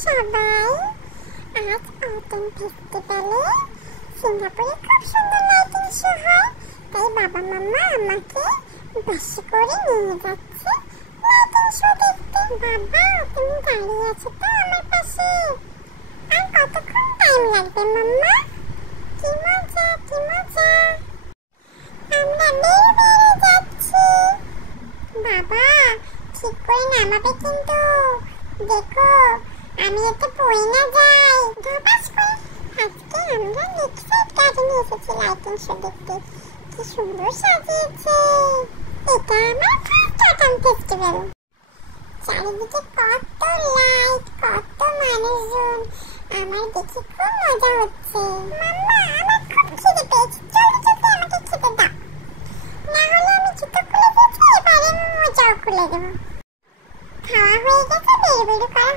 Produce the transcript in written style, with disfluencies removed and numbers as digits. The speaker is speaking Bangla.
সবাই, আজ অটম ফেস্টিভ্যালে সিঙ্গাপুরে খুব সুন্দর লাইটিং শো হয়, তাই বাবা মাম্মা আমাকে বেশি করে নিয়ে যাচ্ছে লাইটিং শো দেখতে। বাবা, তুমি দাঁড়িয়ে আছো তো আমার পাশে? আর কতক্ষণ টাইম লাগবে মাম্মা? কি মজা, কি মজা। আমরা বেরিয়ে যাচ্ছি। বাবা, ঠিক করে নামাবে কিন্তু, দেখো আমি এতে পড়ে না যাই। ধপাস করে। আজকে আমরা লেকসাইড গার্ডেনে এসেছি লাইটিং শো দেখতে। কি সুন্দর সাজিয়েছে। এটা আমার ফার্স্ট অটম ফেস্টিভ্যাল। চারিদিকে কত লাইট, কত মানুষজন, আমার দেখে খুব মজা হচ্ছে। মাম্মা, আমার খুব খিদে পেয়েছে, জলদি জলদি আমাকে খেতে দাও, না হলে আমি জুতো খুলে দিয়েছি, এবারে মোজাও খুলে দেবো। খাওয়া হয়ে গেছে, বেরু বেরু করা